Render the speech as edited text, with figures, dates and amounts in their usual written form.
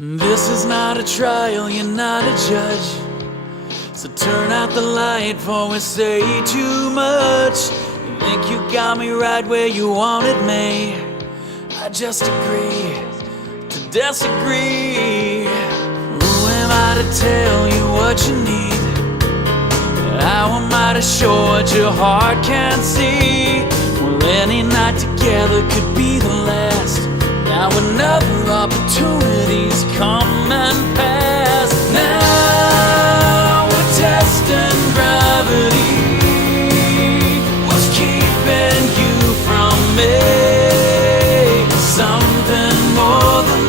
This is not a trial, you're not a judge. So turn out the light before we say too much. You think you got me right where you wanted me. I just agree to disagree. Who am I to tell you what you need? How am I to show what your heart can't see? Well, any night together could be the last. Now another opportunity's come and pass. Now we're testing gravity. What's keeping you from me? Something more than